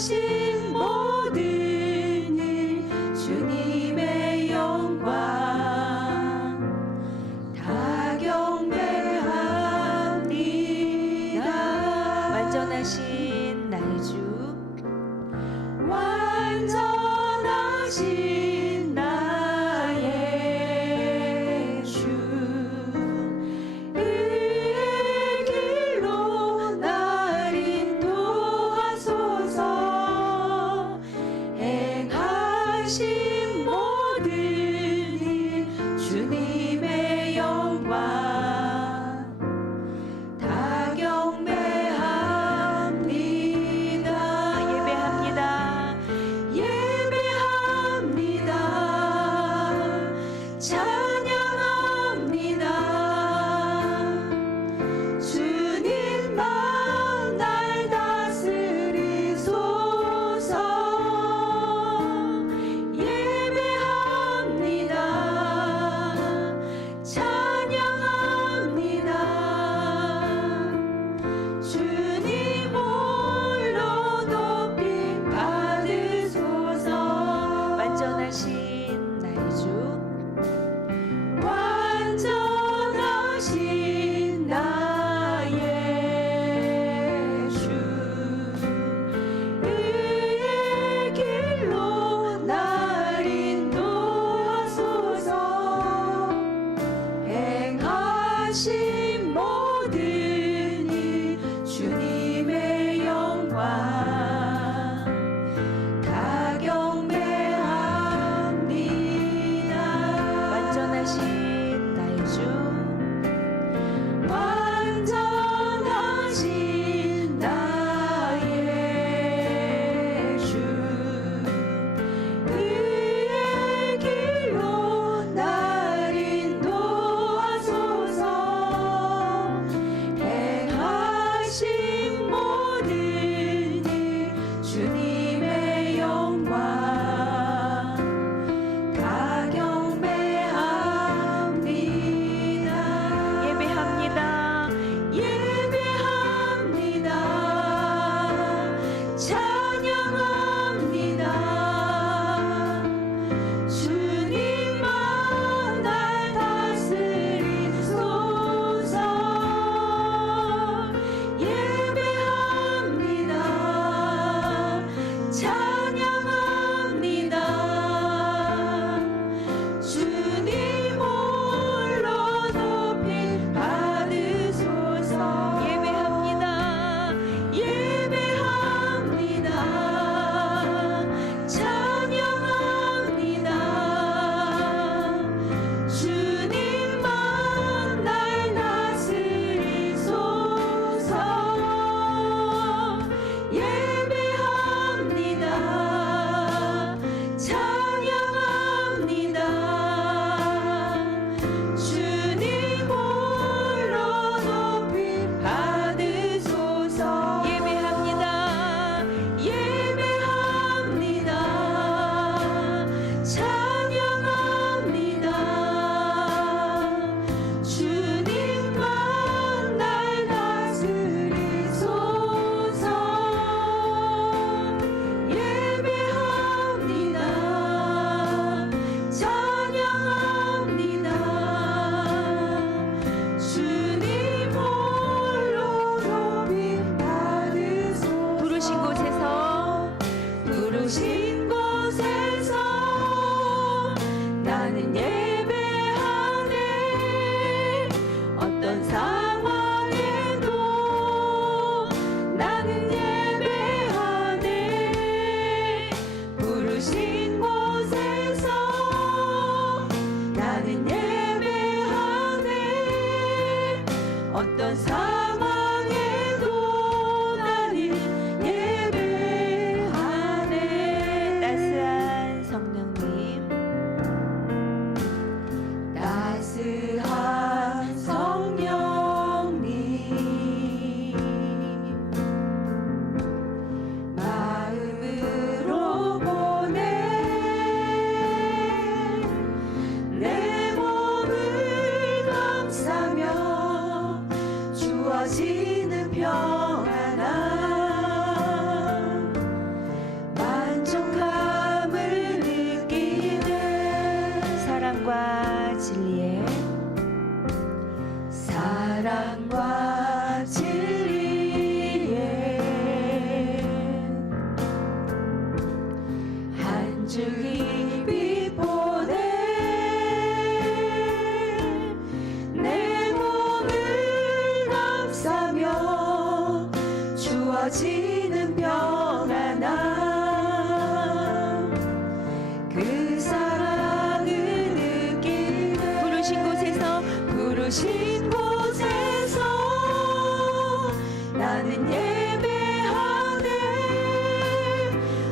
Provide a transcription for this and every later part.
행하신 모든 일 주님의 영광 다 경배합니다. 완전하신 나의 주, 완전하신 나의 주 의의 길로 날 인도하소서. 행하신 모든 일 주님의 영광 다 경배합니다. 예배합니다. 예배합니다.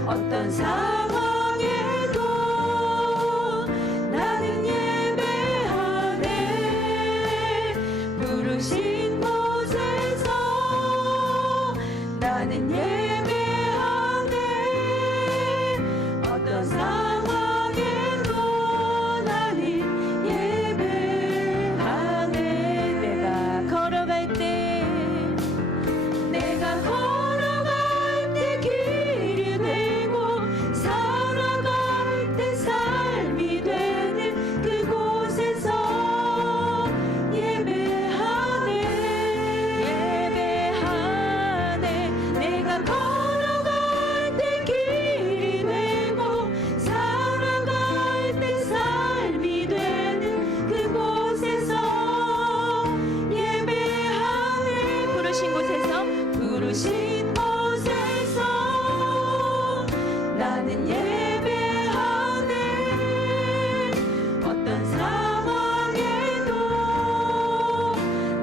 어떤 상황에도 나는 예배하네. 부르신 곳에서 나는 예배하네. 어떤 상황에도 나는 예배하네. 내가 걸어갈 때 내가 걸어갈 때 길이 되고 살아갈 때 삶이 되는 그곳에서 예배하네. 예배하네. 내가 걸어갈 때 길이 되고 살아갈 때 삶이 되는 그곳에서 예배하네. 부르신 곳에서 부르신 곳에서 나는 예배하네. 어떤 상황에도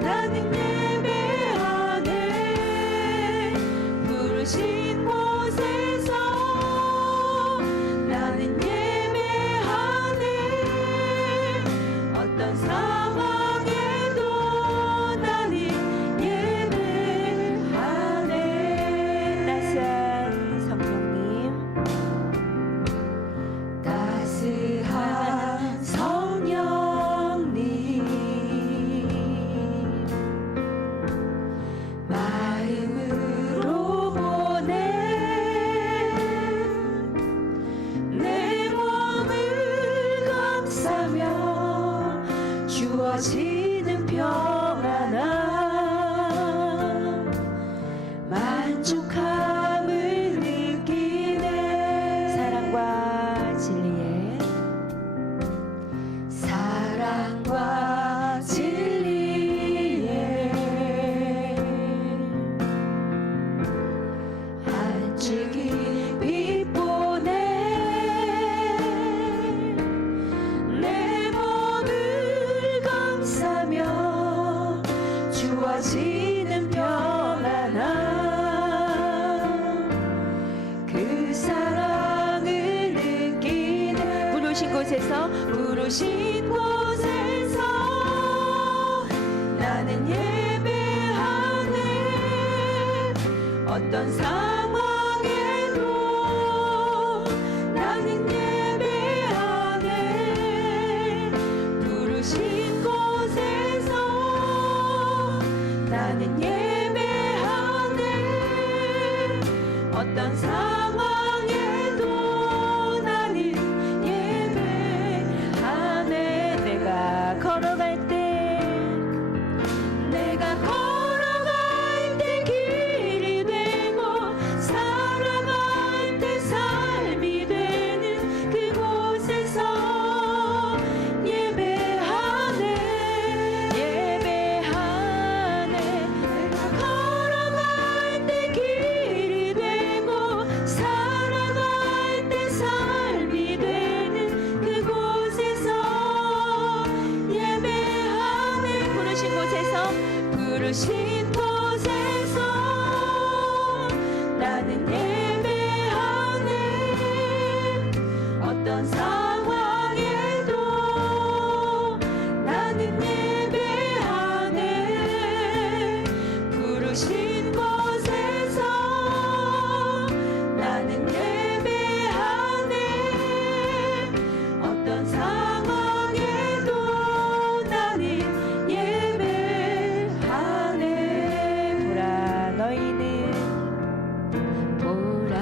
나는 예배하네. 부르신 곳에서 나는 예배하네. 어떤 상황에도 나는 예배하네. 따스한 성령님, 따스한 성령님, 마음으로 보내 내 몸을 감싸며 주어지는 평안함, 만족함을 느끼네. 사랑과 진리에 사랑과 진리에 한줄기 빛 보내 내 몸을 감싸며 주어지는 평안함, 그 사랑을 느끼네. 부르신 곳에서 부르신 곳에서 나는 예배하네. 어떤 상황에도 나는 예배하네. 부르신 곳에서 나는 예배하네. 어떤 상황에도 나는 예배하네. 내가 걸어갈 때 내가 걸어갈 때 길이 되고 살아갈 때 삶이 되는 그곳에서 예배하네. 예배하네. 내가 걸어갈 때 길이 되고 살아갈 때 삶이 되는 그곳에서 예배하네. 부르신 곳에서 부르신 곳에서 나는 예배하네. 어떤 상황에도 나는 예배하네. 부르신 곳에서 나는 예배하네. 어떤 상황에도 나는 예배하네. 보라 너희는 보라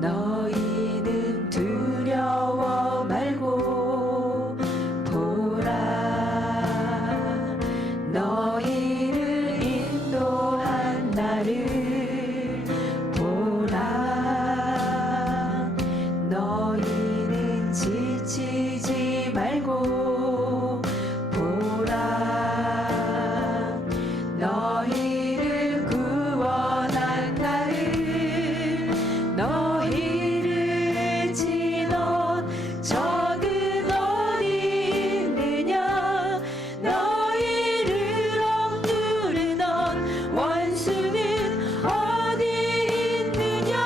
너희는 두려워 말고 보라 너희를 인도한 나를 보라 너희는 지치지 말고 보라 너희를 구원한 나를 너희를 치던 적은 어디 있느냐 너희를 억누르던 원수는 어디 있느냐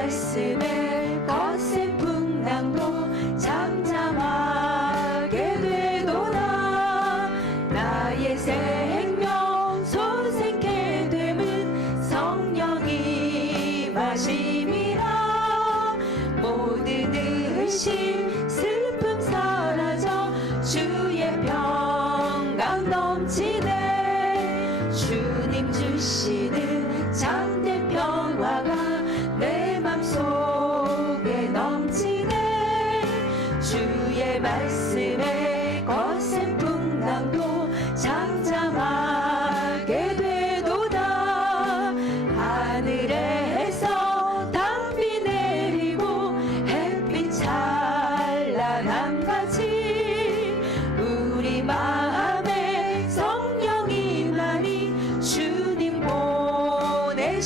말씀에 거센 풍랑도 잠잠하게 되도다. 나의 생명 소생케 됨은 성령이 마심이라. 모든 의심 슬픔 사라져 주의 평강 넘치네. 주님 주시는 참된 평화가 내 맘속에 넘치네. 주의 말씀에 거센 풍랑도 잠잠하게 되도다. 하늘에서 담비 내리고 햇빛 찬란함 같이 우리 마음에 성령이 많이 주님 보내심이라.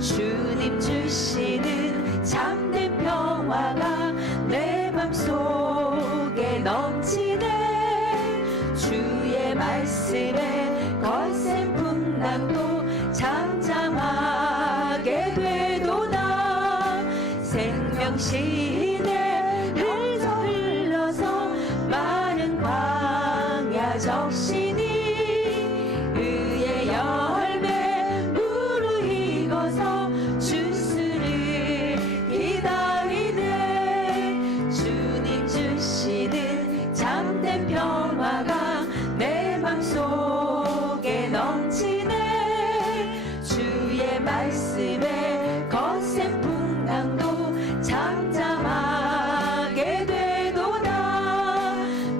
주님 주시는 참된 평화가 내 맘속에 넘치네. 주의 말씀에 거센 풍랑도 잠잠하게 되도다. 생명시내 흘러서 많은 광야 적시니 의의 열매 무르익어서 주스를 기다리네. 주님 주시는 참된 평화가 내 맘속에 넘치네. 주의 말씀에 거센 풍랑도 잠잠하게 되도다.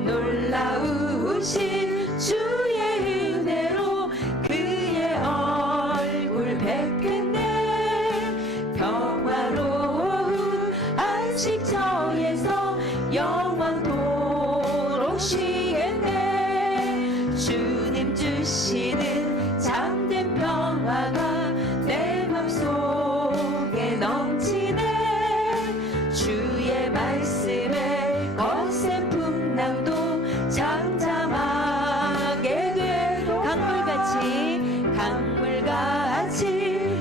놀라우신 주의 은혜로 그의 얼굴 뵙겠네. 평화로운 안식처에서 영원토록 쉬겠네. 주님 주시는 참된 평화가 내 맘속에 넘치네. 주의 말씀에 거센 풍랑도 잠잠하게 되도다. 강물같이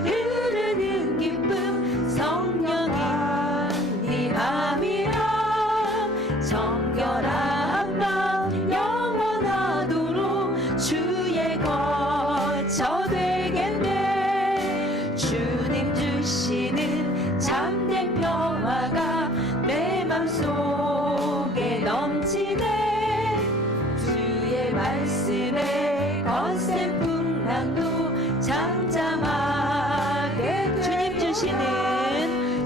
흐르는 기쁨 성령이 임함이라. 정결한 맘 영원하도록 주의 거처 되겠네. 주님 주시는 참된 평화가 내 맘속에 넘치네. 주의 말씀에 거센 풍랑도 잠잠하게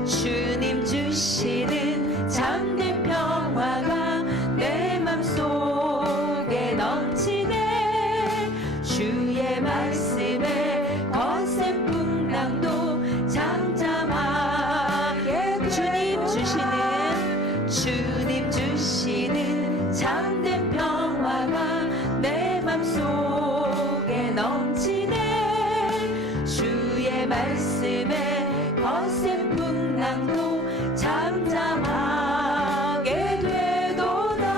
주님 주시는 참된 평화가 내 맘속에 넘치네. 주의 말씀에 거센 풍랑도 잠잠하게 주님 주시는 참된 평화가 내 맘속에 넘치네. 주의 말씀에 거센 풍랑도 잠잠하게 되도다.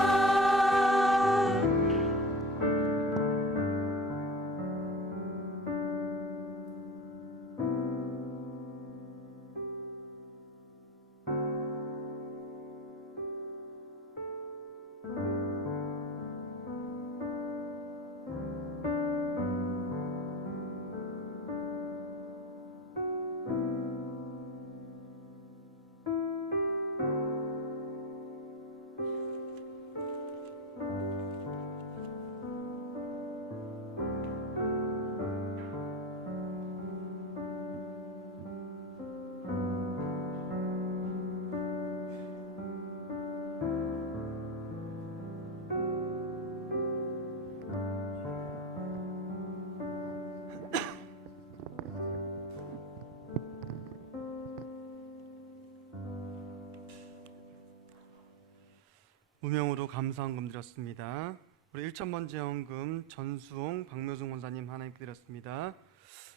무명으로 감사헌금 드렸습니다. 우리 1천번째 헌금 전수홍 박묘승 권사님 하나님께 드렸습니다.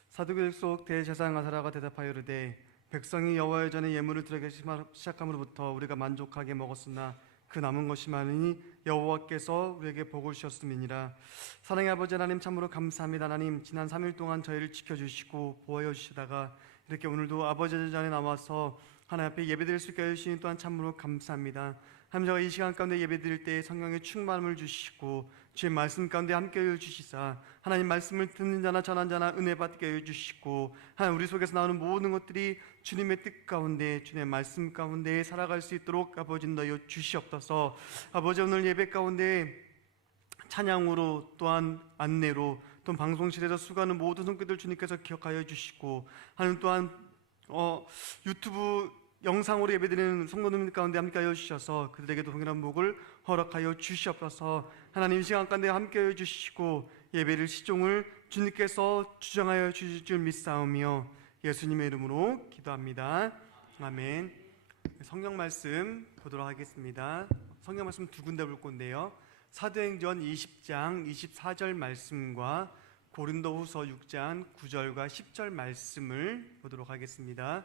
사도교육 속 대제사장 아사라가 대답하여 이르되 백성이 여호와의 전에 예물을 드리기 시작함으로부터 우리가 만족하게 먹었으나 그 남은 것이 많으니 여호와께서 우리에게 복을 주셨음이니라. 사랑의 아버지 하나님, 참으로 감사합니다. 하나님, 지난 3일 동안 저희를 지켜주시고 보호해 주시다가 이렇게 오늘도 아버지 전에 나와서 하나님 앞에 예배드릴 수 있게 해주시니 또한 참으로 감사합니다. 하나님, 제가 이 시간 가운데 예배드릴 때 성령의 충만함을 주시고 주의 말씀 가운데 함께 해주시사 하나님 말씀을 듣는 자나 전한 자나 은혜 받게 해주시고 하나님, 우리 속에서 나오는 모든 것들이 주님의 뜻 가운데 주님의 말씀 가운데 살아갈 수 있도록 아버지 인도하여 주시옵소서. 아버지, 오늘 예배 가운데 찬양으로 또한 안내로 또 방송실에서 수고하는 모든 손길들 주님께서 기억하여 주시고 하나님, 또한 유튜브 영상으로 예배드리는 성도들 가운데 함께하여 주셔서 그들에게도 동일한 복을 허락하여 주시옵소서. 하나님, 이 시간 가운데 함께하여 주시고 예배를 시종을 주님께서 주장하여 주실 줄 믿사오며 예수님의 이름으로 기도합니다. 아멘. 성경 말씀 보도록 하겠습니다. 성경 말씀 두 군데 볼 건데요, 사도행전 20장 24절 말씀과 고린도후서 6장 9절과 10절 말씀을 보도록 하겠습니다.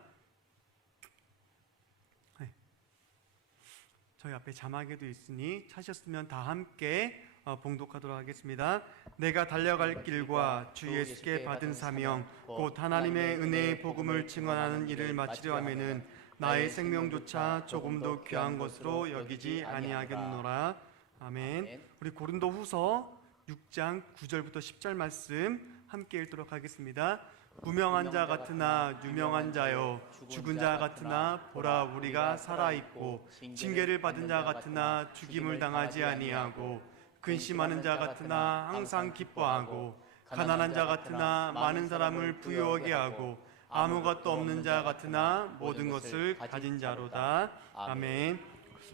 저희 앞에 자막에도 있으니 찾으셨으면 다 함께 봉독하도록 하겠습니다. 내가 달려갈 길과 주 예수께 받은 사명 곧 하나님의 은혜의 복음을 증언하는 일을 마치려 하면은 나의 생명조차 조금도 귀한 것으로 여기지 아니하겠노라. 아멘. 우리 고린도후서 6장 9절부터 10절 말씀 함께 읽도록 하겠습니다. 무명한 자 같으나 유명한 자요, 죽은 자 같으나 보라 우리가 살아있고, 징계를 받은 자 같으나 죽임을 당하지 아니하고, 근심하는 자 같으나 항상 기뻐하고, 가난한 자 같으나 많은 사람을 부유하게 하고, 아무것도 없는 자 같으나 모든 것을 가진 자로다. 아멘.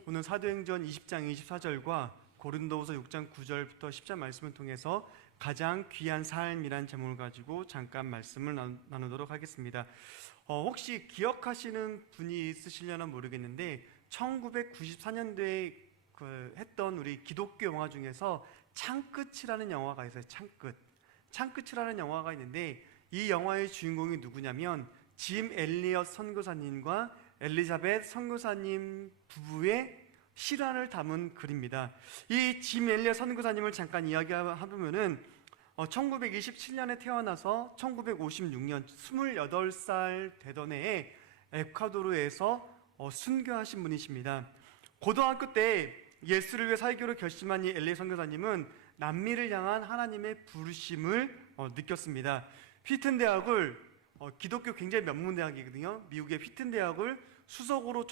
오늘 사도행전 20장 24절과 고린도후서 6장 9절부터 10절 말씀을 통해서 가장 귀한 삶이란 제목을 가지고 잠깐 말씀을 나누도록 하겠습니다. 혹시 기억하시는 분이 있으시려나 모르겠는데 1994년도에 했던 우리 기독교 영화 중에서 창끝이라는 영화가 있어요. 창끝이라는 영화가 있는데 이 영화의 주인공이 누구냐면 짐 엘리엇 선교사님과 엘리자벳 선교사님 부부의 실화를 담은 글입니다. 이 짐 엘리엇 선교사님을 잠깐 이야기해보면은 1927년에 태어나서 1956년 28살 되던 해에 에콰도르에서 순교하신 분이십니다. 고등학교 때 예수를 위해 살기로 결심한 이 엘리엇 선교사님은 남미를 향한 하나님의 부르심을 느꼈습니다. 휘튼 대학을 기독교 굉장히 명문 대학이거든요. 미국의 휘튼 대학을 수석으로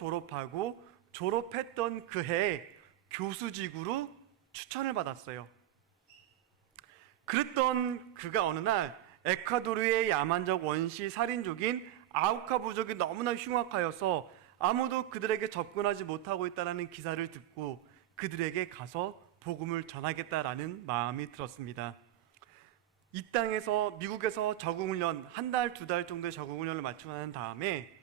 졸업했던 그 해에 교수직으로 추천을 받았어요. 그랬던 그가 어느 날 에콰도르의 야만적 원시 살인족인 아우카 부족이 너무나 흉악하여서 아무도 그들에게 접근하지 못하고 있다는 기사를 듣고 그들에게 가서 복음을 전하겠다라는 마음이 들었습니다. 이 땅에서 미국에서 적응훈련 한 달, 두 달 정도의 적응훈련을 마치고 난 다음에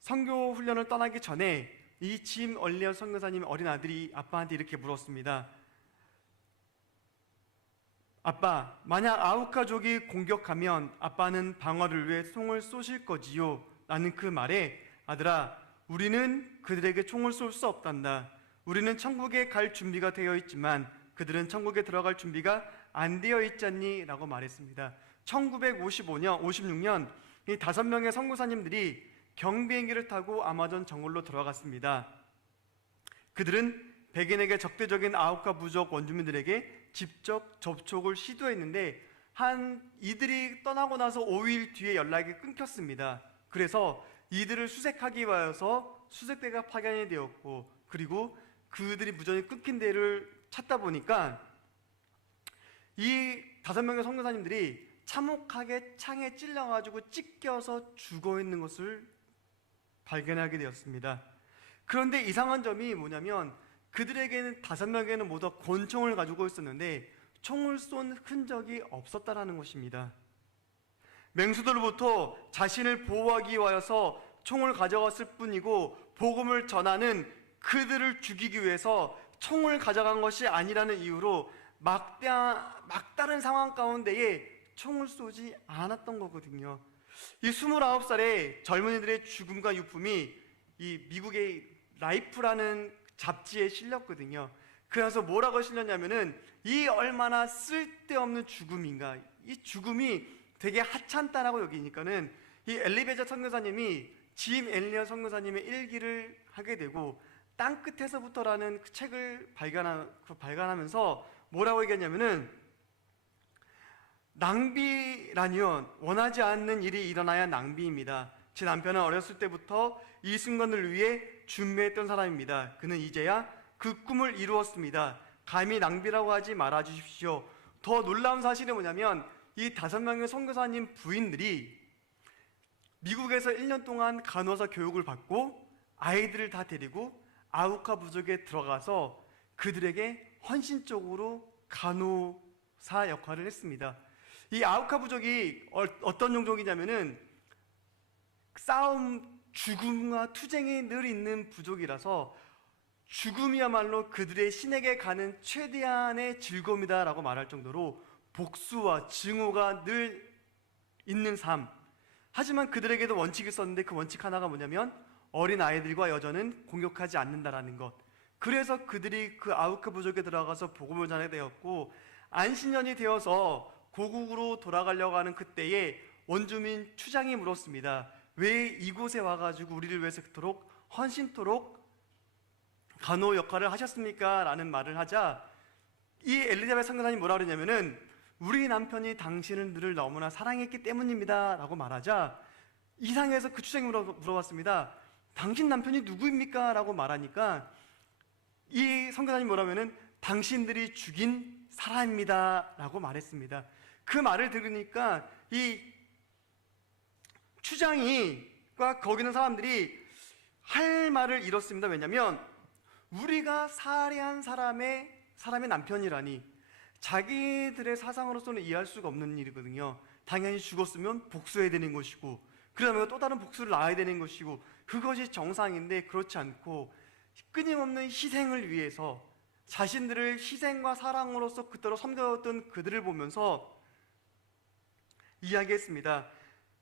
선교 훈련을 떠나기 전에 이 짐 엘리엇 선교사님 어린 아들이 아빠한테 이렇게 물었습니다. 아빠, 만약 아우카족이 공격하면 아빠는 방어를 위해 총을 쏘실 거지요? 라는 그 말에 아들아, 우리는 그들에게 총을 쏠 수 없단다. 우리는 천국에 갈 준비가 되어 있지만 그들은 천국에 들어갈 준비가 안 되어 있잖니? 라고 말했습니다. 1956년 이 5명의 선교사님들이 경비행기를 타고 아마존 정글로 들어갔습니다. 그들은 백인에게 적대적인 아우카 부족 원주민들에게 직접 접촉을 시도했는데 이들이 떠나고 나서 5일 뒤에 연락이 끊겼습니다. 그래서 이들을 수색하기 위해서 수색대가 파견이 되었고, 그리고 그들이 무전이 끊긴 데를 찾다 보니까 이 5명의 선교사님들이 참혹하게 창에 찔려가지고 찢겨서 죽어있는 것을 발견하게 되었습니다. 그런데 이상한 점이 뭐냐면 그들에게는 5명에는 모두 권총을 가지고 있었는데 총을 쏜 흔적이 없었다는 것입니다. 맹수들로부터 자신을 보호하기 위하여서 총을 가져갔을 뿐이고 복음을 전하는 그들을 죽이기 위해서 총을 가져간 것이 아니라는 이유로 막다른 상황 가운데에 총을 쏘지 않았던 거거든요. 이 29살의 젊은이들의 죽음과 유품이 이 미국의 라이프라는 잡지에 실렸거든요. 그래서 뭐라고 실렸냐면은 이 얼마나 쓸데없는 죽음인가, 이 죽음이 되게 하찮다라고 여기니까는 이 엘리베저 선교사님이 짐 엘리어 선교사님의 일기를 하게 되고 땅끝에서부터라는 그 책을 발간하면서 뭐라고 얘기했냐면은 낭비라니요 원하지 않는 일이 일어나야 낭비입니다. 제 남편은 어렸을 때부터 이 순간을 위해 준비했던 사람입니다. 그는 이제야 그 꿈을 이루었습니다. 감히 낭비라고 하지 말아 주십시오. 더 놀라운 사실은 뭐냐면 이 5명의 선교사님 부인들이 미국에서 1년 동안 간호사 교육을 받고 아이들을 다 데리고 아우카 부족에 들어가서 그들에게 헌신적으로 간호사 역할을 했습니다. 이 아우카 부족이 어떤 종족이냐면은 싸움, 죽음과 투쟁이 늘 있는 부족이라서 죽음이야말로 그들의 신에게 가는 최대한의 즐거움이다라고 말할 정도로 복수와 증오가 늘 있는 삶. 하지만 그들에게도 원칙이 있었는데 그 원칙 하나가 뭐냐면 어린 아이들과 여자는 공격하지 않는다라는 것. 그래서 그들이 그 아우카 부족에 들어가서 복음을 전하게 되었고 안신년이 되어서 고국으로 돌아가려고 하는 그때에 원주민 추장이 물었습니다. 왜 이곳에 와가지고 우리를 위해서 그토록 헌신토록 간호 역할을 하셨습니까? 라는 말을 하자 이 엘리자베스 선교사님이 뭐라 그러냐면은 우리 남편이 당신을 늘 너무나 사랑했기 때문입니다 라고 말하자 이상해서 그 추장이 물어봤습니다. 당신 남편이 누구입니까? 라고 말하니까 이 선교사님이 뭐라면은 당신들이 죽인 사람입니다 라고 말했습니다. 그 말을 들으니까 이 추장이과 거기 있는 사람들이 할 말을 잃었습니다. 왜냐하면 우리가 살해한 사람의 남편이라니 자기들의 사상으로서는 이해할 수가 없는 일이거든요. 당연히 죽었으면 복수해야 되는 것이고 그 다음에 또 다른 복수를 낳아야 되는 것이고 그것이 정상인데 그렇지 않고 끊임없는 희생을 위해서 자신들을 희생과 사랑으로서 그토록 섬겨왔던 그들을 보면서 이야기했습니다.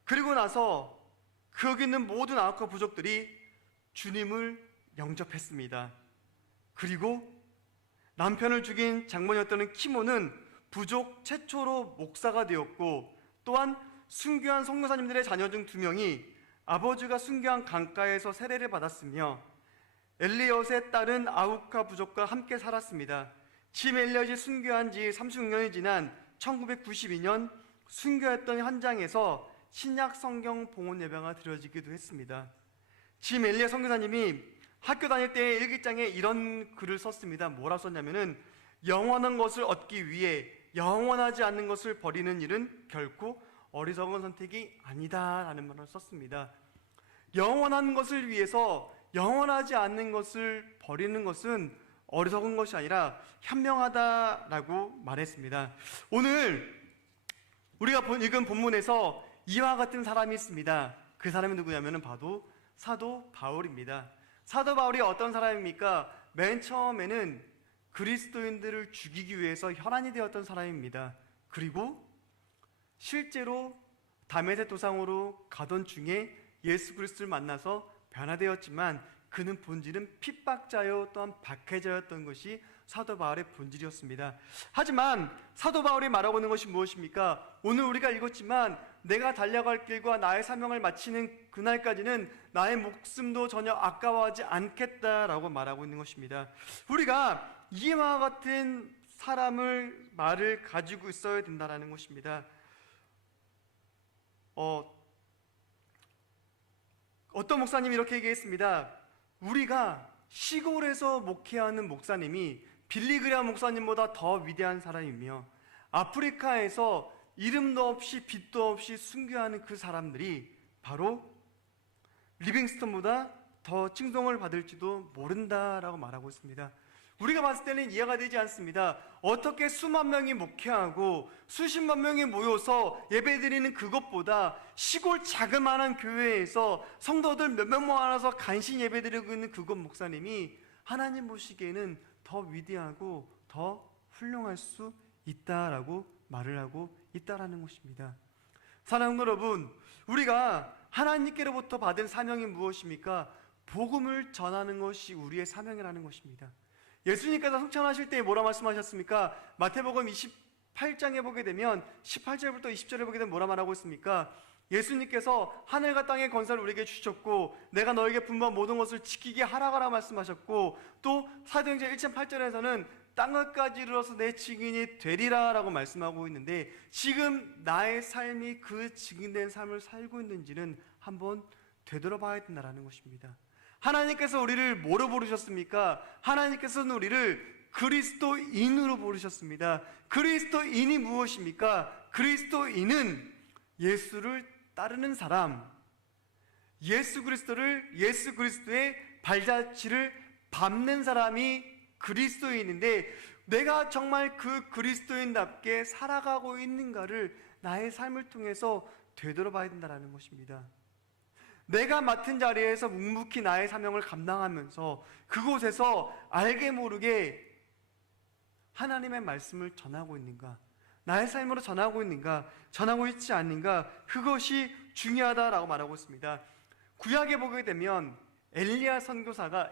그리고 나서 거기 있는 모든 아우카 부족들이 주님을 영접했습니다. 그리고 남편을 죽인 장모였던 키모는 부족 최초로 목사가 되었고 또한 순교한 선교사님들의 자녀 중 2명이 아버지가 순교한 강가에서 세례를 받았으며 엘리엇의 딸은 아우카 부족과 함께 살았습니다. 짐 엘리엇이 순교한 지 36년이 지난 1992년 순교했던 현장에서 신약 성경 봉헌 예배가 드려지기도 했습니다. 짐 엘리엇 선교사님이 학교 다닐 때 일기장에 이런 글을 썼습니다. 뭐라 썼냐면은 영원한 것을 얻기 위해 영원하지 않는 것을 버리는 일은 결코 어리석은 선택이 아니다라는 말을 썼습니다. 영원한 것을 위해서 영원하지 않는 것을 버리는 것은 어리석은 것이 아니라 현명하다라고 말했습니다. 오늘 우리가 읽은 본문에서 이와 같은 사람이 있습니다. 그 사람이 누구냐면 바로 사도 바울입니다. 사도 바울이 어떤 사람입니까? 맨 처음에는 그리스도인들을 죽이기 위해서 혈안이 되었던 사람입니다. 그리고 실제로 다메섹 도상으로 가던 중에 예수 그리스도를 만나서 변화되었지만 그는 본질은 핍박자요 또한 박해자였던 것이 사도 바울의 본질이었습니다. 하지만 사도 바울이 말하고 있는 것이 무엇입니까? 오늘 우리가 읽었지만 내가 달려갈 길과 나의 사명을 마치는 그날까지는 나의 목숨도 전혀 아까워하지 않겠다라고 말하고 있는 것입니다. 우리가 이와 같은 말을 가지고 있어야 된다는 것입니다. 어떤 목사님이 이렇게 얘기했습니다. 우리가 시골에서 목회하는 목사님이 빌리그레암 목사님보다 더 위대한 사람이며 아프리카에서 이름도 없이 빛도 없이 순교하는 그 사람들이 바로 리빙스턴보다 더 칭송을 받을지도 모른다라고 말하고 있습니다. 우리가 봤을 때는 이해가 되지 않습니다. 어떻게 수만 명이 목회하고 수십만 명이 모여서 예배드리는 그것보다 시골 자그마한 교회에서 성도들 몇 명 모아서 간신히 예배드리고 있는 그곳 목사님이 하나님 보시기에는 더 위대하고 더 훌륭할 수 있다라고 말을 하고 있다라는 것입니다. 사랑하는 여러분, 우리가 하나님께로부터 받은 사명이 무엇입니까? 복음을 전하는 것이 우리의 사명이라는 것입니다. 예수님께서 성찬하실 때 뭐라 말씀하셨습니까? 마태복음 8장에 보게 되면 18절부터 20절에 보게 되면 뭐라 말하고 있습니까? 예수님께서 하늘과 땅의 권세를 우리에게 주셨고 내가 너에게 분부한 모든 것을 지키게 하라고 말씀하셨고, 또 사도행전 1장 8절에서는 땅끝까지 이르러서 내 증인이 되리라 라고 말씀하고 있는데, 지금 나의 삶이 그 증인된 삶을 살고 있는지는 한번 되돌아봐야 된다는 것입니다. 하나님께서 우리를 뭐로 부르셨습니까? 하나님께서는 우리를 그리스도인으로 부르셨습니다. 그리스도인이 무엇입니까? 그리스도인은 예수를 따르는 사람, 예수 그리스도의 발자취를 밟는 사람이 그리스도인인데, 내가 정말 그 그리스도인답게 살아가고 있는가를 나의 삶을 통해서 되돌아봐야 된다는 것입니다. 내가 맡은 자리에서 묵묵히 나의 사명을 감당하면서 그곳에서 알게 모르게 하나님의 말씀을 전하고 있는가, 나의 삶으로 전하고 있는가, 전하고 있지 않는가, 그것이 중요하다라고 말하고 있습니다. 구약에 보게 되면 엘리야 선지자가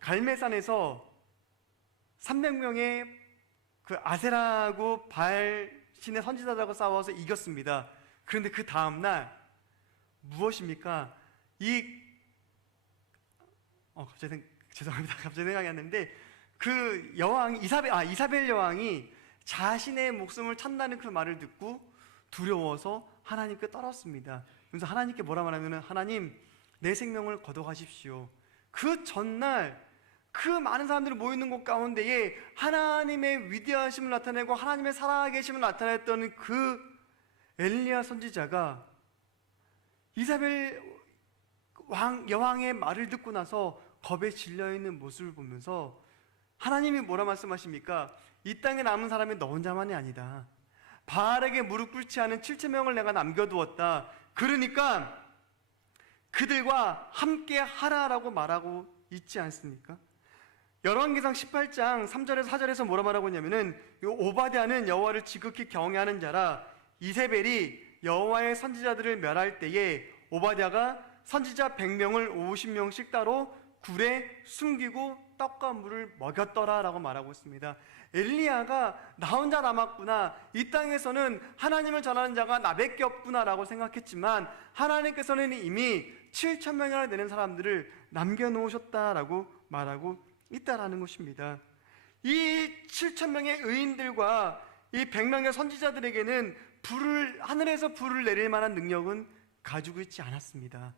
갈멜산에서 300명의 그 아세라하고 바알 신의 선지자들하고 싸워서 이겼습니다. 그런데 그 다음날 무엇입니까? 죄송합니다. 갑자기 생각이 안 나는데, 그 여왕 이사벨 여왕이 자신의 목숨을 찬다는 그 말을 듣고 두려워서 하나님께 떨었습니다. 그래서 하나님께 뭐라 말하면은, 하나님 내 생명을 거둬가십시오. 그 전날 그 많은 사람들이 모이는 곳 가운데에 하나님의 위대하심을 나타내고 하나님의 살아계심을 나타냈던 그 엘리야 선지자가 이사벨 여왕의 말을 듣고 나서 겁에 질려있는 모습을 보면서 하나님이 뭐라 말씀하십니까? 이 땅에 남은 사람이 너 혼자만이 아니다. 바알에게 무릎 꿇지 않은 7,000명을 내가 남겨두었다. 그러니까 그들과 함께 하라라고 말하고 있지 않습니까? 열왕기상 18장 3절에서 4절에서 뭐라 말하고 있냐면은, 오바댜는 여호와를 지극히 경외하는 자라. 이세벨이 여호와의 선지자들을 멸할 때에 오바댜가 선지자 100명을 50명씩 따로 굴에 숨기고 떡과 물을 먹였더라 라고 말하고 있습니다. 엘리야가 나 혼자 남았구나, 이 땅에서는 하나님을 전하는 자가 나밖에 없구나 라고 생각했지만, 하나님께서는 이미 7,000명이나 되는 사람들을 남겨놓으셨다라고 말하고 있다라는 것입니다. 이 7,000명의 의인들과 이 100명의 선지자들에게는 하늘에서 불을 내릴 만한 능력은 가지고 있지 않았습니다.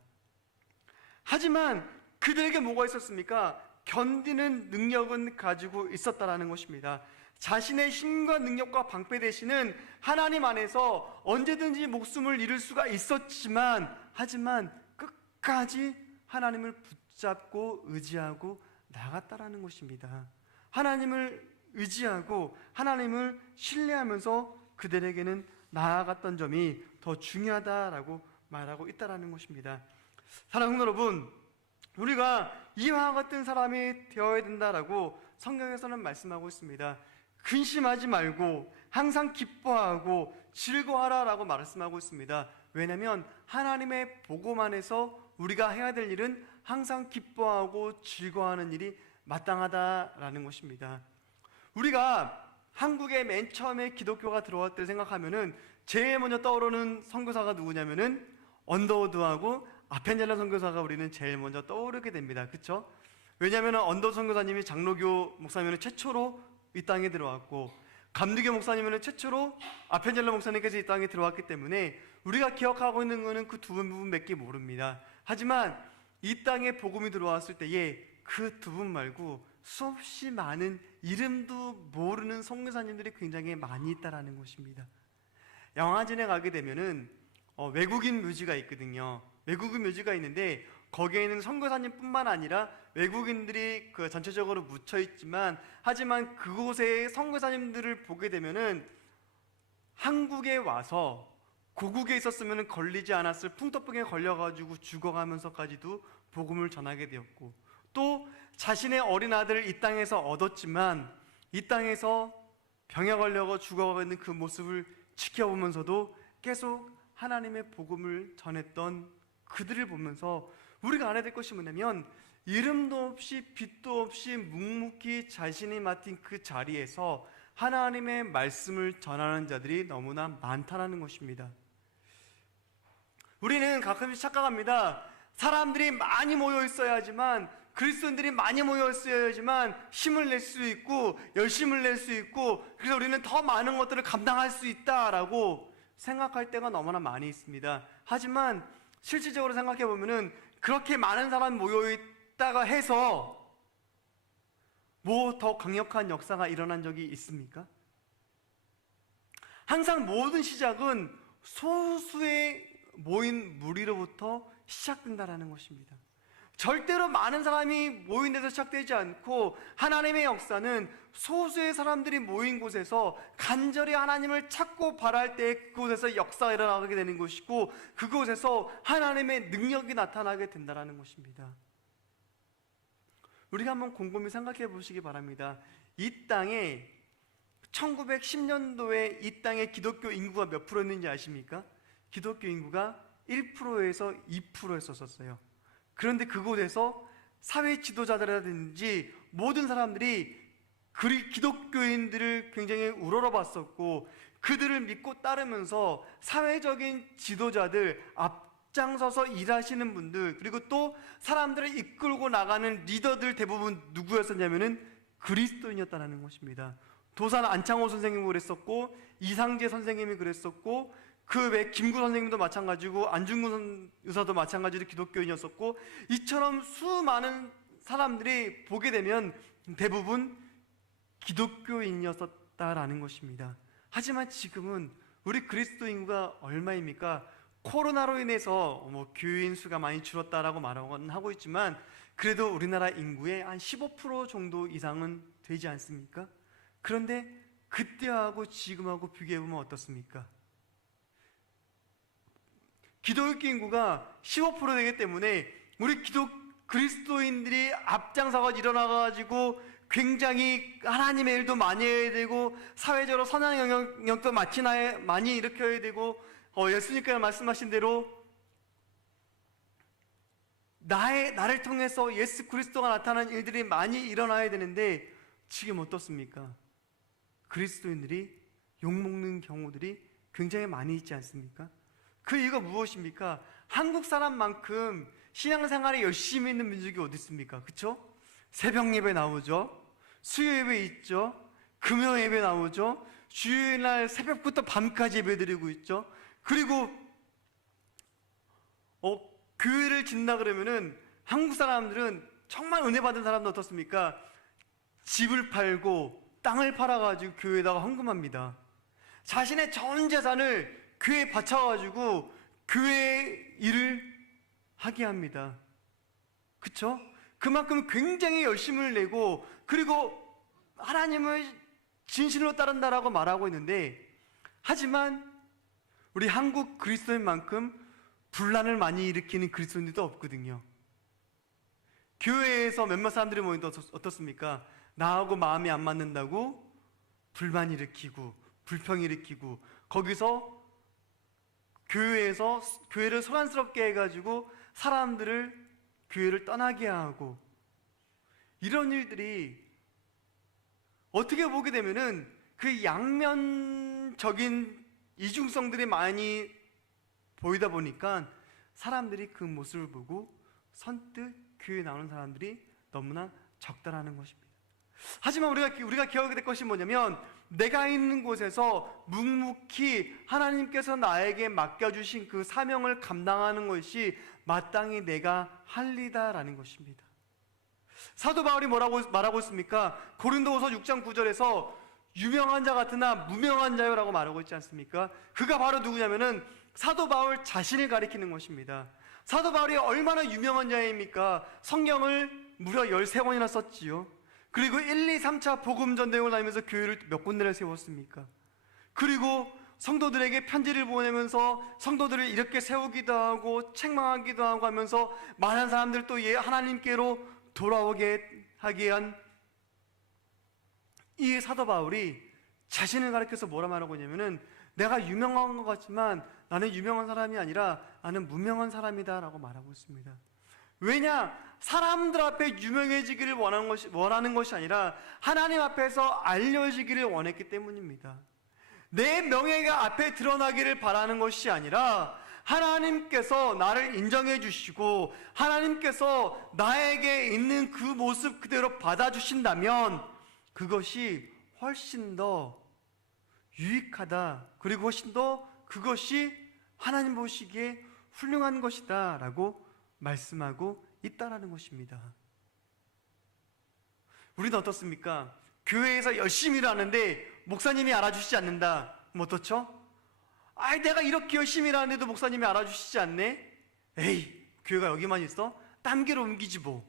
하지만 그들에게 뭐가 있었습니까? 견디는 능력은 가지고 있었다라는 것입니다. 자신의 힘과 능력과 방패 대신은 하나님 안에서 언제든지 목숨을 잃을 수가 있었지만, 하지만 끝까지 하나님을 붙잡고 의지하고 나갔다라는 것입니다. 하나님을 의지하고 하나님을 신뢰하면서 그들에게는 나아갔던 점이 더 중요하다라고 말하고 있다라는 것입니다. 사랑하는 여러분, 우리가 이와 같은 사람이 되어야 된다라고 성경에서는 말씀하고 있습니다. 근심하지 말고 항상 기뻐하고 즐거워하라라고 말씀하고 있습니다. 왜냐하면 하나님의 복음 안에서 우리가 해야 될 일은 항상 기뻐하고 즐거워하는 일이 마땅하다라는 것입니다. 우리가 한국에 맨 처음에 기독교가 들어왔을 때 생각하면은 제일 먼저 떠오르는 선교사가 누구냐면은 언더우드하고 아펜젤러 선교사가 우리는 제일 먼저 떠오르게 됩니다. 그렇죠? 왜냐하면 언더우드 선교사님이 장로교 목사님은 최초로 이 땅에 들어왔고, 감리교 목사님은 최초로 아펜젤러 목사님께서 이 땅에 들어왔기 때문에 우리가 기억하고 있는 것은 그 두 분밖에 모릅니다. 하지만 이 땅에 복음이 들어왔을 때에 그 두 분 말고 수없이 많은 이름도 모르는 선교사님들이 굉장히 많이 있다라는 것입니다. 영화진에 가게 되면은 외국인 묘지가 있거든요. 외국인 묘지가 있는데 거기에는 선교사님뿐만 아니라 외국인들이 그 전체적으로 묻혀 있지만, 하지만 그곳에 선교사님들을 보게 되면은 한국에 와서 고국에 있었으면 걸리지 않았을 풍토병에 걸려가지고 죽어가면서까지도 복음을 전하게 되었고, 또 자신의 어린 아들을 이 땅에서 얻었지만 이 땅에서 병에 걸려가 죽어가고 있는 그 모습을 지켜보면서도 계속 하나님의 복음을 전했던 그들을 보면서 우리가 알아야 될 것이 뭐냐면, 이름도 없이 빛도 없이 묵묵히 자신이 맡은 그 자리에서 하나님의 말씀을 전하는 자들이 너무나 많다는 것입니다. 우리는 가끔씩 착각합니다. 사람들이 많이 모여 있어야지만, 그리스도인들이 많이 모여 있어야지만 힘을 낼 수 있고 열심을 낼 수 있고, 그래서 우리는 더 많은 것들을 감당할 수 있다라고 생각할 때가 너무나 많이 있습니다. 하지만 실질적으로 생각해 보면은 그렇게 많은 사람이 모여 있다가 해서 뭐 더 강력한 역사가 일어난 적이 있습니까? 항상 모든 시작은 소수의 모인 무리로부터 시작된다라는 것입니다. 절대로 많은 사람이 모인 데서 시작되지 않고, 하나님의 역사는 소수의 사람들이 모인 곳에서 간절히 하나님을 찾고 바랄 때 그곳에서 역사가 일어나게 되는 것이고, 그곳에서 하나님의 능력이 나타나게 된다는 것입니다. 우리가 한번 곰곰이 생각해 보시기 바랍니다. 이 땅에 1910년도에 이 땅에 기독교 인구가 몇 프로였는지 아십니까? 기독교 인구가 1%에서 2%였었어요. 그런데 그곳에서 사회 지도자들이라든지 모든 사람들이 기독교인들을 굉장히 우러러봤었고, 그들을 믿고 따르면서 사회적인 지도자들, 앞장서서 일하시는 분들, 그리고 또 사람들을 이끌고 나가는 리더들 대부분 누구였었냐면은 그리스도인이었다는 것입니다. 도산 안창호 선생님이 그랬었고, 이상재 선생님이 그랬었고, 그 외 김구 선생님도 마찬가지고, 안중근 의사도 마찬가지로 기독교인이었었고, 이처럼 수많은 사람들이 보게 되면 대부분 기독교인이었다라는 것입니다. 하지만 지금은 우리 그리스도 인구가 얼마입니까? 코로나로 인해서 교인 수가 많이 줄었다라고 말하곤 하고 있지만, 그래도 우리나라 인구의 한 15% 정도 이상은 되지 않습니까? 그런데 그때하고 지금하고 비교해보면 어떻습니까? 기독교 인구가 15% 되기 때문에 우리 그리스도인들이 앞장서가 일어나가지고 굉장히 하나님의 일도 많이 해야 되고, 사회적으로 선한 영역도 많이 일으켜야 되고, 예수님께서 말씀하신 대로 나를 통해서 예수 그리스도가 나타나는 일들이 많이 일어나야 되는데, 지금 어떻습니까? 그리스도인들이 욕먹는 경우들이 굉장히 많이 있지 않습니까? 그 이유가 무엇입니까? 한국 사람만큼 신앙생활에 열심히 있는 민족이 어디 있습니까? 그렇죠? 새벽 예배 나오죠. 수요 예배 있죠. 금요 예배 나오죠. 주일날 새벽부터 밤까지 예배 드리고 있죠. 그리고 교회를 짓는다 그러면은 한국 사람들은 정말 은혜 받은 사람도 어떻습니까? 집을 팔고 땅을 팔아가지고 교회에다가 헌금합니다. 자신의 전 재산을 교회에 바쳐가지고 교회 일을 하게 합니다. 그쵸? 그만큼 굉장히 열심을 내고, 그리고 하나님을 진실로 따른다라고 말하고 있는데, 하지만 우리 한국 그리스도인만큼 분란을 많이 일으키는 그리스도인들도 없거든요. 교회에서 몇몇 사람들이 모이는데 어떻습니까? 나하고 마음이 안 맞는다고 불만 일으키고 불평 일으키고, 거기서 교회를 소란스럽게 해가지고 사람들을 교회를 떠나게 하고, 이런 일들이 어떻게 보게 되면은 그 양면적인 이중성들이 많이 보이다 보니까 사람들이 그 모습을 보고 선뜻 교회에 나오는 사람들이 너무나 적다라는 것입니다. 하지만 우리가 기억해야 될 것이 뭐냐면, 내가 있는 곳에서 묵묵히 하나님께서 나에게 맡겨주신 그 사명을 감당하는 것이 마땅히 내가 할 일이다라는 것입니다. 사도 바울이 뭐라고 말하고 있습니까? 고린도후서 6장 9절에서 유명한 자 같으나 무명한 자요라고 말하고 있지 않습니까? 그가 바로 누구냐면은 사도 바울 자신을 가리키는 것입니다. 사도 바울이 얼마나 유명한 자입니까? 성경을 무려 13권이나 썼지요. 그리고 1, 2, 3차 복음 전쟁을 다니면서 교회를 몇 군데를 세웠습니까? 그리고 성도들에게 편지를 보내면서 성도들을 이렇게 세우기도 하고 책망하기도 하고 하면서 많은 사람들 또 하나님께로 돌아오게 하게 한 이 사도 바울이 자신을 가리켜서 뭐라 말하고 있냐면은, 내가 유명한 것 같지만 나는 유명한 사람이 아니라 나는 무명한 사람이다 라고 말하고 있습니다. 왜냐? 사람들 앞에 유명해지기를 원하는 것이 아니라 하나님 앞에서 알려지기를 원했기 때문입니다. 내 명예가 앞에 드러나기를 바라는 것이 아니라 하나님께서 나를 인정해 주시고 하나님께서 나에게 있는 그 모습 그대로 받아주신다면 그것이 훨씬 더 유익하다, 그리고 훨씬 더 그것이 하나님 보시기에 훌륭한 것이다 라고 말씀하고 있다라는 것입니다. 우리는 어떻습니까? 교회에서 열심히 일하는데 목사님이 알아주시지 않는다. 그럼 어떻죠? 내가 이렇게 열심히 일하는데도 목사님이 알아주시지 않네? 에이, 교회가 여기만 있어? 딴 교회로 옮기지 뭐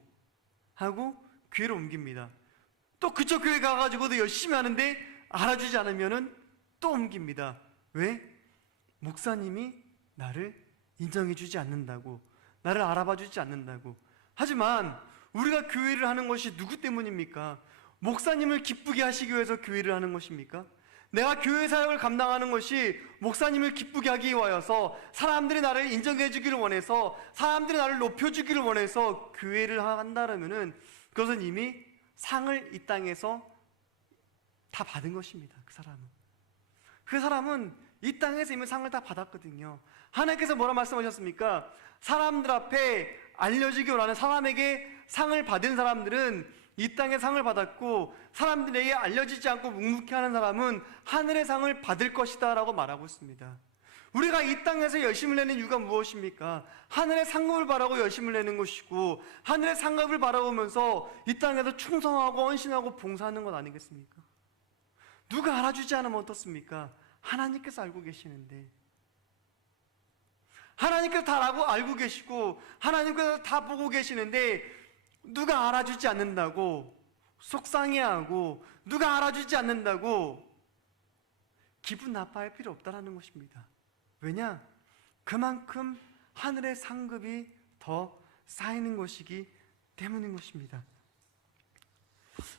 하고 교회로 옮깁니다. 또 그쪽 교회 가가지고도 열심히 하는데 알아주지 않으면은 또 옮깁니다. 왜? 목사님이 나를 인정해주지 않는다고, 나를 알아봐주지 않는다고. 하지만 우리가 교회를 하는 것이 누구 때문입니까? 목사님을 기쁘게 하시기 위해서 교회를 하는 것입니까? 내가 교회 사역을 감당하는 것이 목사님을 기쁘게 하기 위하여서, 사람들이 나를 인정해 주기를 원해서, 사람들이 나를 높여주기를 원해서 교회를 한다면은 그것은 이미 상을 이 땅에서 다 받은 것입니다. 그 사람은 이 땅에서 이미 상을 다 받았거든요. 하나님께서 뭐라 말씀하셨습니까? 사람들 앞에 알려지기 원하는 사람에게 상을 받은 사람들은 이 땅에 상을 받았고, 사람들에게 알려지지 않고 묵묵히 하는 사람은 하늘의 상을 받을 것이다 라고 말하고 있습니다. 우리가 이 땅에서 열심을 내는 이유가 무엇입니까? 하늘의 상급을 바라고 열심을 내는 것이고, 하늘의 상급을 바라보면서 이 땅에서 충성하고 헌신하고 봉사하는 것 아니겠습니까? 누가 알아주지 않으면 어떻습니까? 하나님께서 알고 계시는데, 하나님께서 다 알고 계시고 하나님께서 다 보고 계시는데 누가 알아주지 않는다고 속상해하고, 누가 알아주지 않는다고 기분 나빠할 필요 없다라는 것입니다. 왜냐? 그만큼 하늘의 상급이 더 쌓이는 것이기 때문인 것입니다.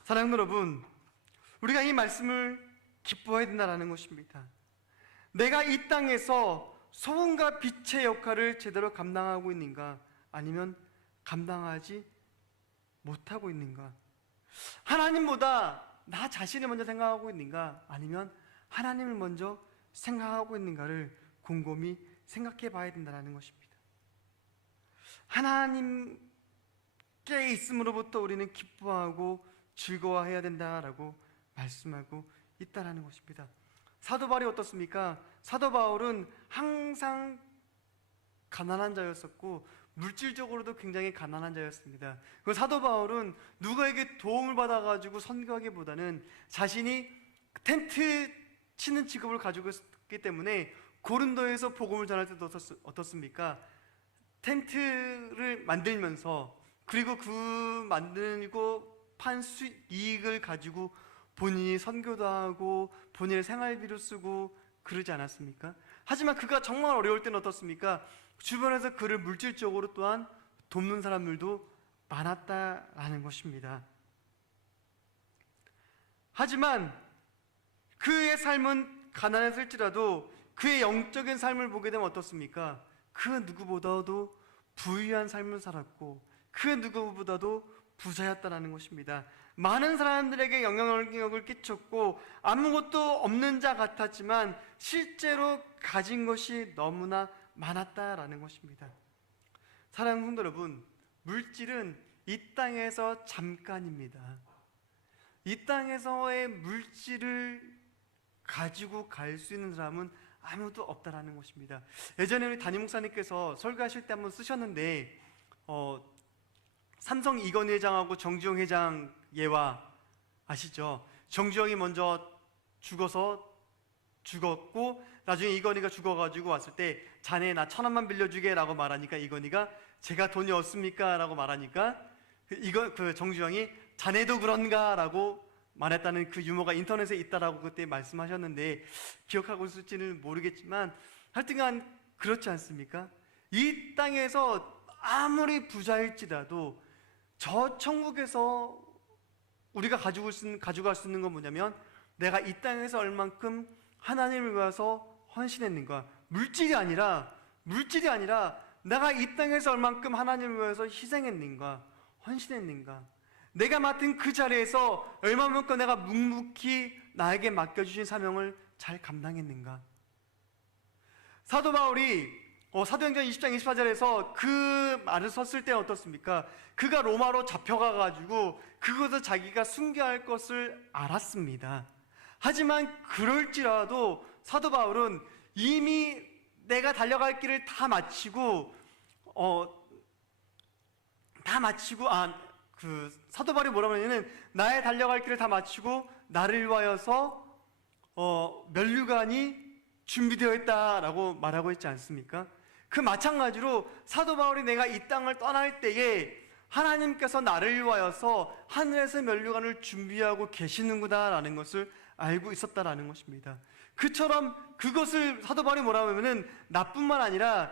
사랑하는 여러분, 우리가 이 말씀을 기뻐해야 된다는 것입니다. 내가 이 땅에서 소금과 빛의 역할을 제대로 감당하고 있는가, 아니면 감당하지 못하고 있는가? 하나님보다 나 자신을 먼저 생각하고 있는가, 아니면 하나님을 먼저 생각하고 있는가를 곰곰이 생각해 봐야 된다는 것입니다. 하나님께 있음으로부터 우리는 기뻐하고 즐거워해야 된다라고 말씀하고 있다라는 것입니다. 사도 바울이 어떻습니까? 사도 바울은 항상 가난한 자였었고 물질적으로도 굉장히 가난한 자였습니다. 그 사도 바울은 누구에게 도움을 받아가지고 선교하기보다는 자신이 텐트 치는 직업을 가지고 있기 때문에 고린도에서 복음을 전할 때도 어떻습니까? 텐트를 만들면서, 그리고 그 만들고 판 이익을 가지고 본인이 선교도 하고 본인의 생활비로 쓰고 그러지 않았습니까? 하지만 그가 정말 어려울 때는 어떻습니까? 주변에서 그를 물질적으로 또한 돕는 사람들도 많았다라는 것입니다. 하지만 그의 삶은 가난했을지라도 그의 영적인 삶을 보게 되면 어떻습니까? 그 누구보다도 부유한 삶을 살았고 그 누구보다도 부자였다라는 것입니다. 많은 사람들에게 영향력을 끼쳤고 아무것도 없는 자 같았지만 실제로 가진 것이 너무나 많았다라는 것입니다. 사랑하는 성도 여러분, 물질은 이 땅에서 잠깐입니다. 이 땅에서의 물질을 가지고 갈 수 있는 사람은 아무도 없다라는 것입니다. 예전에 우리 담임 목사님께서 설교하실 때 한번 쓰셨는데 삼성 이건희 회장하고 정주영 회장 예화 아시죠? 정주영이 먼저 죽었고 나중에 이건희가 죽어가지고 왔을 때 자네 나 1,000원만 빌려주게 라고 말하니까 이건희가 제가 돈이 없습니까? 라고 말하니까 그 정주영이 자네도 그런가? 라고 말했다는 그 유머가 인터넷에 있다라고 그때 말씀하셨는데 기억하고 있을지는 모르겠지만 하여튼간 그렇지 않습니까? 이 땅에서 아무리 부자일지라도 저 천국에서 우리가 가져갈 수 있는 건 뭐냐면 내가 이 땅에서 얼만큼 하나님을 위해서 헌신했는가. 물질이 아니라 내가 이 땅에서 얼만큼 하나님을 위해서 희생했는가, 헌신했는가, 내가 맡은 그 자리에서 얼마만큼 내가 묵묵히 나에게 맡겨주신 사명을 잘 감당했는가. 사도 바울이 사도행전 20장 24절에서 그 말을 썼을 때 어떻습니까? 그가 로마로 잡혀가가지고 그것을 자기가 순교할 것을 알았습니다. 하지만 그럴지라도 사도 바울은 이미 내가 달려갈 길을 다 마치고 사도 바울이 뭐라고 하냐면 나의 달려갈 길을 다 마치고 나를 위하여서 면류관이 준비되어 있다라고 말하고 있지 않습니까? 그 마찬가지로 사도 바울이 내가 이 땅을 떠날 때에 하나님께서 나를 위하여서 하늘에서 면류관을 준비하고 계시는구나라는 것을 알고 있었다라는 것입니다. 그처럼 그것을 사도 바울이 뭐라고 하면은 나뿐만 아니라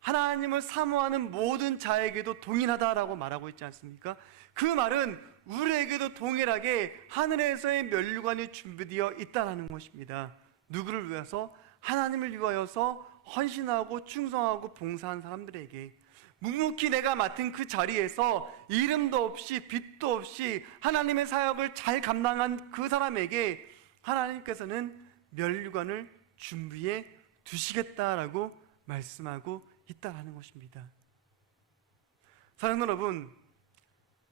하나님을 사모하는 모든 자에게도 동일하다라고 말하고 있지 않습니까? 그 말은 우리에게도 동일하게 하늘에서의 면류관이 준비되어 있다라는 것입니다. 누구를 위해서? 하나님을 위하여서 헌신하고 충성하고 봉사한 사람들에게, 묵묵히 내가 맡은 그 자리에서 이름도 없이 빛도 없이 하나님의 사역을 잘 감당한 그 사람에게 하나님께서는 면류관을 준비해 두시겠다라고 말씀하고 있다라는 것입니다. 사랑하는 여러분,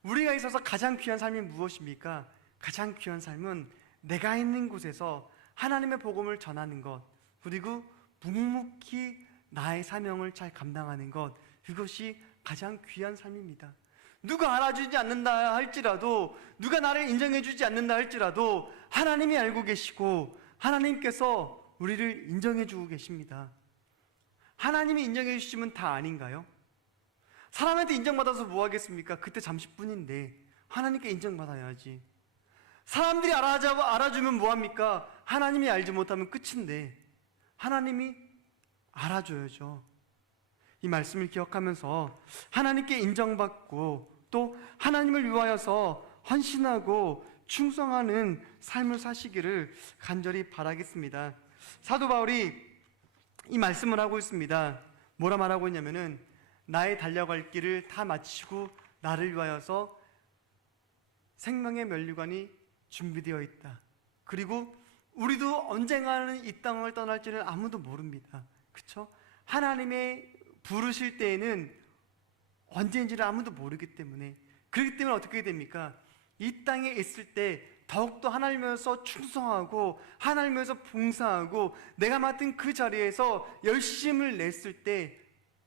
우리가 있어서 가장 귀한 삶이 무엇입니까? 가장 귀한 삶은 내가 있는 곳에서 하나님의 복음을 전하는 것, 그리고 묵묵히 나의 사명을 잘 감당하는 것, 그것이 가장 귀한 삶입니다. 누가 알아주지 않는다 할지라도, 누가 나를 인정해주지 않는다 할지라도 하나님이 알고 계시고 하나님께서 우리를 인정해주고 계십니다. 하나님이 인정해주시면 다 아닌가요? 사람한테 인정받아서 뭐 하겠습니까? 그때 잠시뿐인데 하나님께 인정받아야지. 사람들이 알아주면 뭐합니까? 하나님이 알지 못하면 끝인데 하나님이 알아줘야죠. 이 말씀을 기억하면서 하나님께 인정받고 또 하나님을 위하여서 헌신하고 충성하는 삶을 사시기를 간절히 바라겠습니다. 사도 바울이 이 말씀을 하고 있습니다. 뭐라 말하고 있냐면은 나의 달려갈 길을 다 마치고 나를 위하여서 생명의 면류관이 준비되어 있다. 그리고 우리도 언젠가는 이 땅을 떠날지는 아무도 모릅니다. 그렇죠? 하나님의 부르실 때에는 언제인지를 아무도 모르기 때문에, 그렇기 때문에 어떻게 됩니까? 이 땅에 있을 때 더욱더 하나님에서 충성하고 하나님에서 봉사하고 내가 맡은 그 자리에서 열심을 냈을 때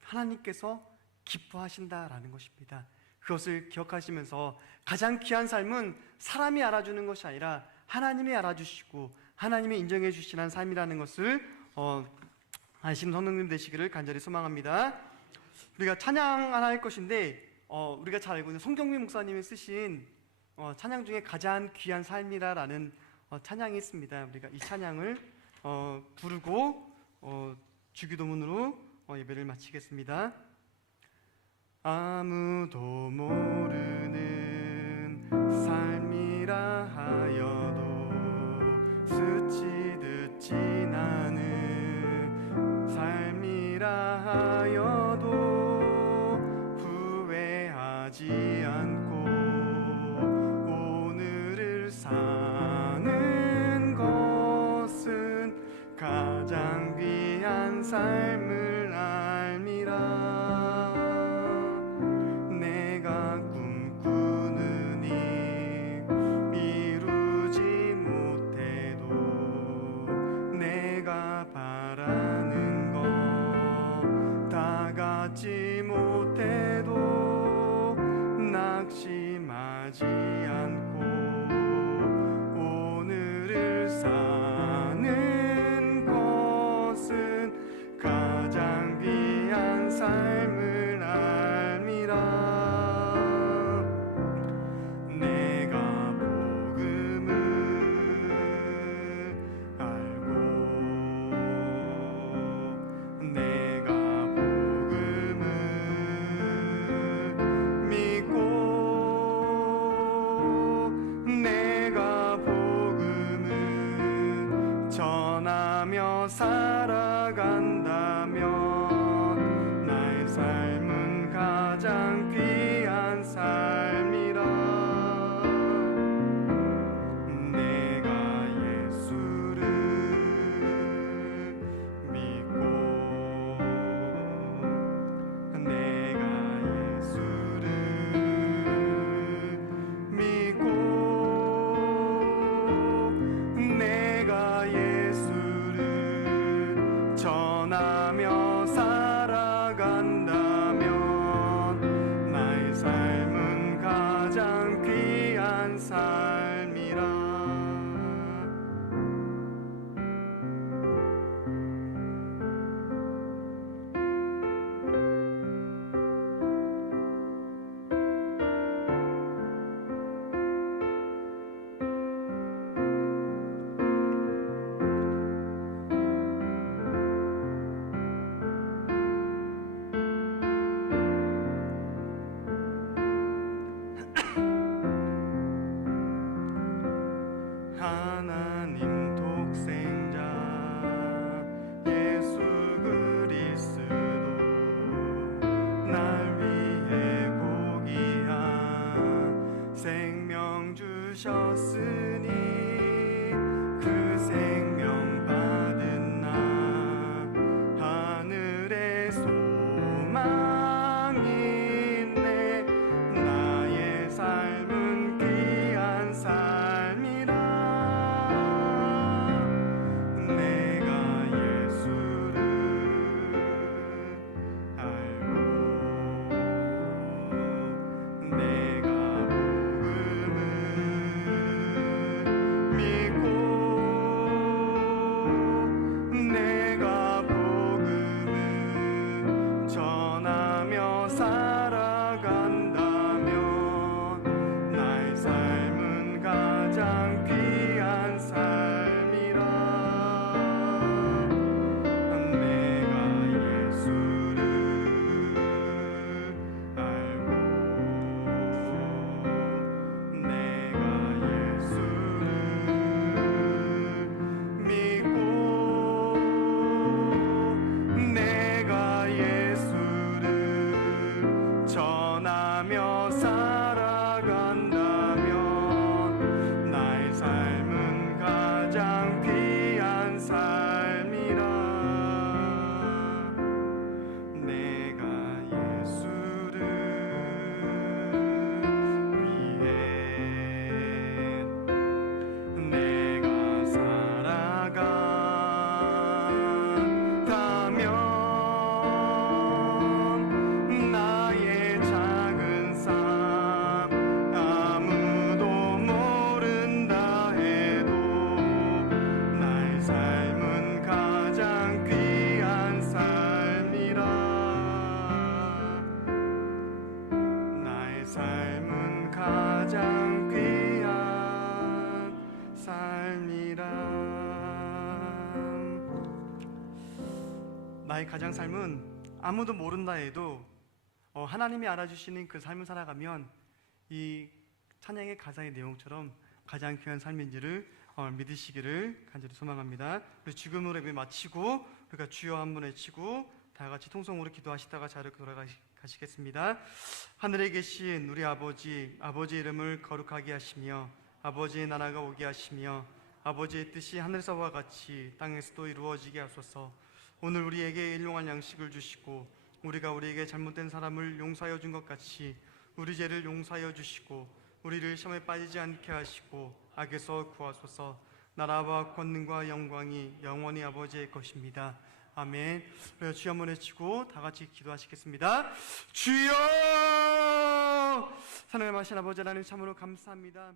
하나님께서 기뻐하신다라는 것입니다. 그것을 기억하시면서 가장 귀한 삶은 사람이 알아주는 것이 아니라 하나님이 알아주시고 하나님이 인정해 주시는 삶이라는 것을 아시는 성도님 되시기를 간절히 소망합니다. 우리가 찬양 하나 할 것인데 우리가 잘 알고 있는 송경민 목사님이 쓰신 찬양 중에 가장 귀한 삶이라라는 찬양이 있습니다. 우리가 이 찬양을 부르고 주기도문으로 예배를 마치겠습니다. 아무도 모르는 삶이라 하여도 스치듯 지나는 삶이라 하여도 후회하지 않고 오늘을 사는 것은 가장 귀한 삶을 알미라. 내가 꿈꾸는 일 이루지 못해도 내가 바라는 것 다 갖지 못해도 낙심하지 않고 오늘을 사는 것은 가장 귀한 삶을 알미라. 내가 복음을 알고 내가 복음을 믿고 내가 복음을 전하며 살아간다면 나의 삶 가장 귀한 삶이라. 내가 예수를 믿고 내가 예수를 믿고 내가 예수를 전하며 살아간다면 나의 삶은 가장 귀한 삶이라. 하나님 독생자 예수 그리스도 날 위해 고귀한 생명 주셨으니 그 생명 받은 나 하늘의 소망이 있네. 나의 삶은 귀한 삶이라. 내가 예수를 알고 내가 복음을 믿고 내가 복음을 전하며 살아간다면 나의 삶은 가장 귀한 삶이라. 내가 예수를 알고 내가 예수를 믿고 내가 예수를 전하며 살아간다면 나의 삶은 가장 귀한 삶이라. 내가 예수를 위해 내가 살아간다면 나의 작은 삶 아무도 모른다 해도 나의 삶은 가장 귀한 삶이라. 나의 삶은 가장 귀한 삶이라. 나의 가장 삶은 아무도 모른다 해도 하나님이 알아주시는 그 삶을 살아가면 이 찬양의 가사의 내용처럼 가장 귀한 삶인지를 믿으시기를 간절히 소망합니다. 우리 지금으로 예배 마치고 우리가 주여 한 번 외치고 다 같이 통성으로 기도하시다가 자리로 돌아가시겠습니다. 하늘에 계신 우리 아버지, 아버지의 이름을 거룩하게 하시며 아버지의 나라가 오게 하시며 아버지의 뜻이 하늘에서와 같이 땅에서도 이루어지게 하소서. 오늘 우리에게 일용할 양식을 주시고 우리가 우리에게 잘못된 사람을 용서하여 준 것 같이 우리 죄를 용서하여 주시고 우리를 시험에 빠지지 않게 하시고 악에서 구하소서. 나라와 권능과 영광이 영원히 아버지의 것입니다. 아멘. 우리가 주여 한번 외치고 다 같이 기도하시겠습니다. 주여! 하나님 하신 아버지 하나님 참으로 감사합니다.